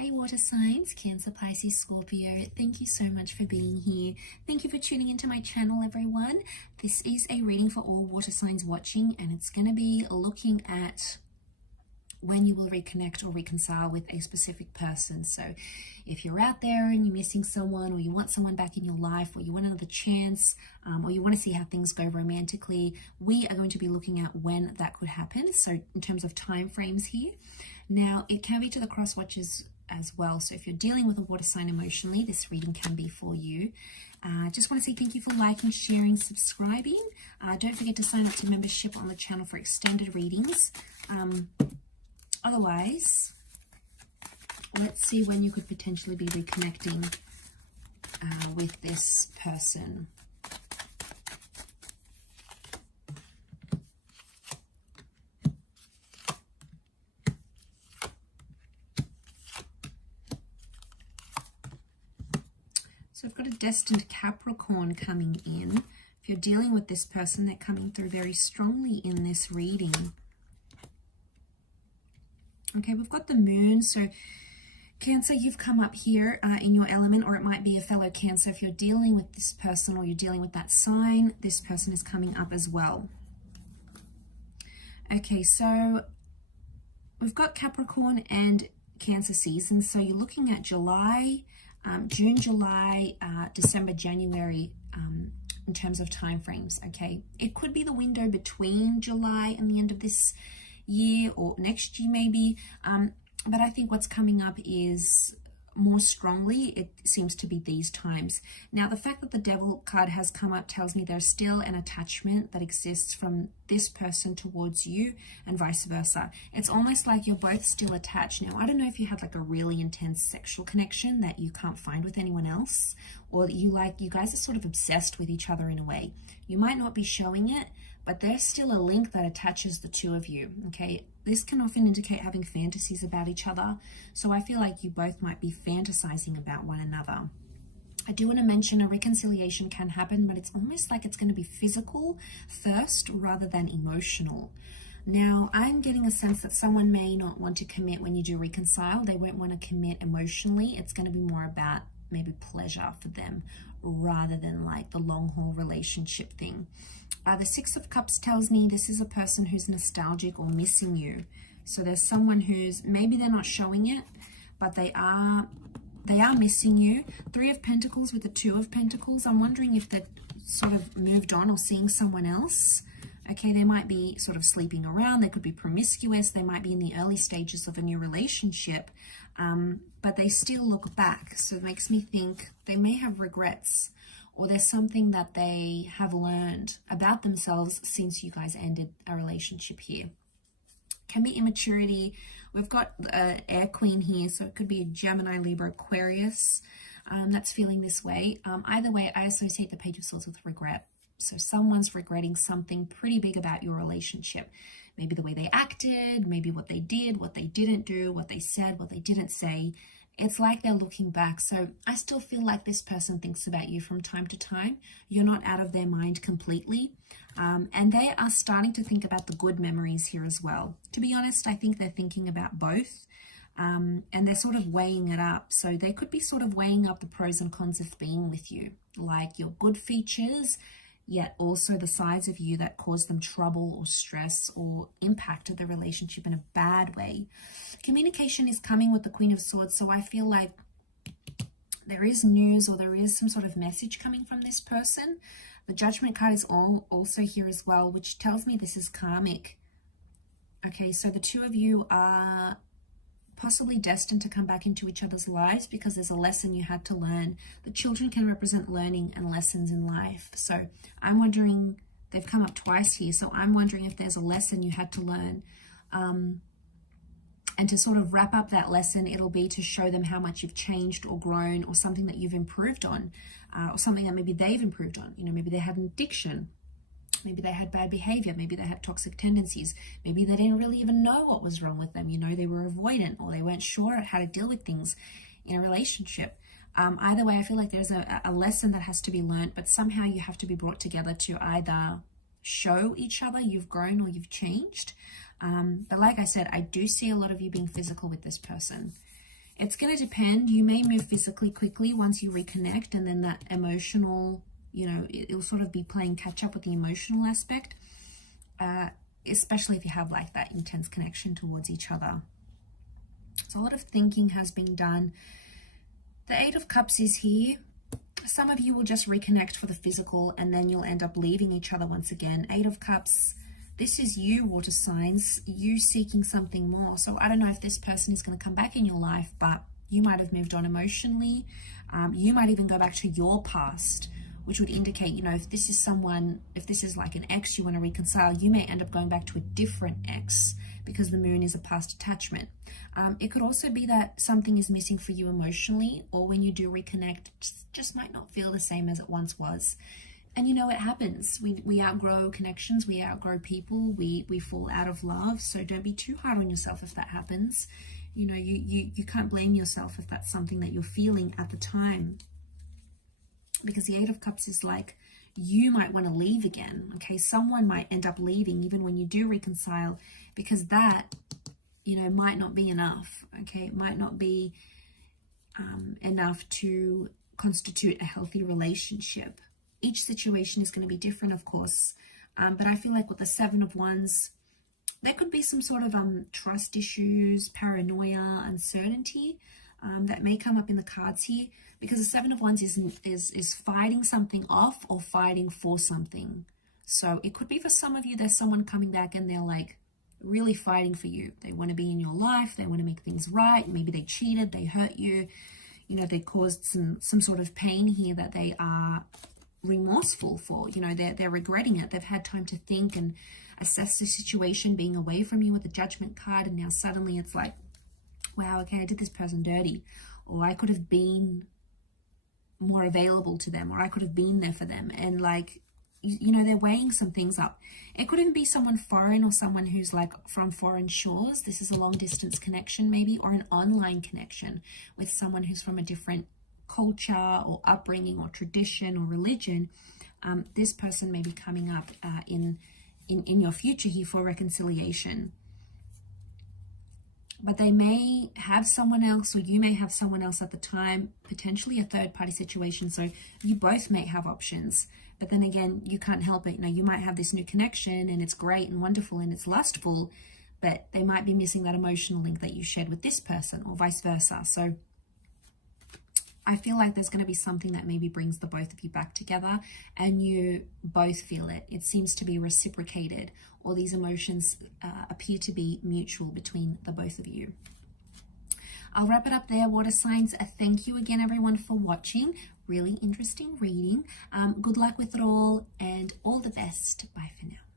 Hey water signs, Cancer, Pisces, Scorpio, thank you so much for being here. Thank you for tuning into my channel, everyone. This is a reading for all water signs watching, and it's going to be looking at when you will reconnect or reconcile with a specific person. So if you're out there and you're missing someone, or you want someone back in your life, or you want another chance, or you want to see how things go romantically, we are going to be looking at when that could happen. So in terms of time frames here. Now, it can be to the cross watchers as well. So if you're dealing with a water sign emotionally, this reading can be for you. Just want to say thank you for liking, sharing, subscribing. Don't forget to sign up to membership on the channel for extended readings. Otherwise, let's see when you could potentially be reconnecting with this person. So I've got a destined Capricorn coming in. If you're dealing with this person, they're coming through very strongly in this reading. Okay, we've got the moon. So Cancer, you've come up here in your element, or it might be a fellow Cancer. If you're dealing with this person or you're dealing with that sign, this person is coming up as well. Okay, so we've got Capricorn and Cancer seasons. So you're looking at July, June, July, December, January in terms of time frames. Okay, it could be the window between July and the end of this year or next year maybe, but I think what's coming up is more strongly, it seems to be these times. Now, the fact that the Devil card has come up tells me there's still an attachment that exists from this person towards you and vice versa. It's almost like you're both still attached. Now, I don't know if you had like a really intense sexual connection that you can't find with anyone else, or that you guys are sort of obsessed with each other in a way. You might not be showing it, but there's still a link that attaches the two of you, okay? This can often indicate having fantasies about each other. So I feel like you both might be fantasizing about one another. I do want to mention a reconciliation can happen, but it's almost like it's going to be physical first rather than emotional. Now, I'm getting a sense that someone may not want to commit when you do reconcile. They won't want to commit emotionally. It's going to be more about maybe pleasure for them rather than like the long haul relationship thing. The Six of Cups tells me this is a person who's nostalgic or missing you. So there's someone who's, maybe they're not showing it, but they are missing you. Three of Pentacles with the Two of Pentacles. I'm wondering if they've sort of moved on or seeing someone else. Okay, they might be sort of sleeping around. They could be promiscuous. They might be in the early stages of a new relationship, but they still look back. So it makes me think they may have regrets, or there's something that they have learned about themselves since you guys ended a relationship here. Can be immaturity. We've got Air Queen here, so it could be a Gemini, Libra, Aquarius that's feeling this way. Either way, I associate the Page of Swords with regret. So someone's regretting something pretty big about your relationship. Maybe the way they acted, maybe what they did, what they didn't do, what they said, what they didn't say. It's like they're looking back. So I still feel like this person thinks about you from time to time. You're not out of their mind completely. And they are starting to think about the good memories here as well. To be honest, I think they're thinking about both. And they're sort of weighing it up. So they could be sort of weighing up the pros and cons of being with you, like your good features, yet also the sides of you that cause them trouble or stress or impacted the relationship in a bad way. Communication is coming with the Queen of Swords, so I feel like there is news or there is some sort of message coming from this person. The Judgment card is also here as well, which tells me this is karmic. Okay, so the two of you are possibly destined to come back into each other's lives because there's a lesson you had to learn. The children can represent learning and lessons in life. So I'm wondering, they've come up twice here, so I'm wondering if there's a lesson you had to learn. And to sort of wrap up that lesson, it'll be to show them how much you've changed or grown, or something that you've improved on, or something that maybe they've improved on. You know, maybe they had an addiction. Maybe they had bad behavior. Maybe they had toxic tendencies. Maybe they didn't really even know what was wrong with them. You know, they were avoidant, or they weren't sure how to deal with things in a relationship. Either way, I feel like there's a lesson that has to be learned, but somehow you have to be brought together to either show each other you've grown or you've changed. But like I said, I do see a lot of you being physical with this person. It's going to depend. You may move physically quickly once you reconnect, and then that emotional, it'll sort of be playing catch up with the emotional aspect, especially if you have like that intense connection towards each other. So a lot of thinking has been done. The Eight of Cups is here. Some of you will just reconnect for the physical, and then you'll end up leaving each other once again. Eight of Cups, this is you, water signs, you seeking something more. So I don't know if this person is going to come back in your life, but you might have moved on emotionally. You might even go back to your past, which would indicate, if this is someone, if this is like an ex you want to reconcile, you may end up going back to a different ex because the moon is a past attachment. It could also be that something is missing for you emotionally, or when you do reconnect, it just might not feel the same as it once was. And it happens. We outgrow connections, we outgrow people, we fall out of love. So don't be too hard on yourself if that happens. You can't blame yourself if that's something that you're feeling at the time. Because the Eight of Cups is like, you might want to leave again, okay? Someone might end up leaving even when you do reconcile, because that, might not be enough, okay? It might not be enough to constitute a healthy relationship. Each situation is going to be different, of course, but I feel like with the Seven of Wands, there could be some sort of trust issues, paranoia, uncertainty that may come up in the cards here, because the Seven of Wands is fighting something off or fighting for something. So it could be for some of you, there's someone coming back and they're like really fighting for you. They want to be in your life. They want to make things right. Maybe they cheated. They hurt you. They caused some sort of pain here that they are remorseful for. They're regretting it. They've had time to think and assess the situation, being away from you with the Judgment card, and now suddenly it's like, wow, okay, I did this person dirty, or I could have been more available to them, or I could have been there for them. And like, they're weighing some things up. It could even be someone foreign, or someone who's like from foreign shores. This is a long distance connection maybe, or an online connection with someone who's from a different culture or upbringing or tradition or religion. This person may be coming up in your future here for reconciliation. But they may have someone else, or you may have someone else at the time, potentially a third party situation. So you both may have options. But then again, you can't help it. You might have this new connection and it's great and wonderful and it's lustful, but they might be missing that emotional link that you shared with this person, or vice versa. So I feel like there's going to be something that maybe brings the both of you back together, and you both feel it. It seems to be reciprocated, or these emotions appear to be mutual between the both of you. I'll wrap it up there, water signs. Thank you again, everyone, for watching. Really interesting reading. Good luck with it all, and all the best. Bye for now.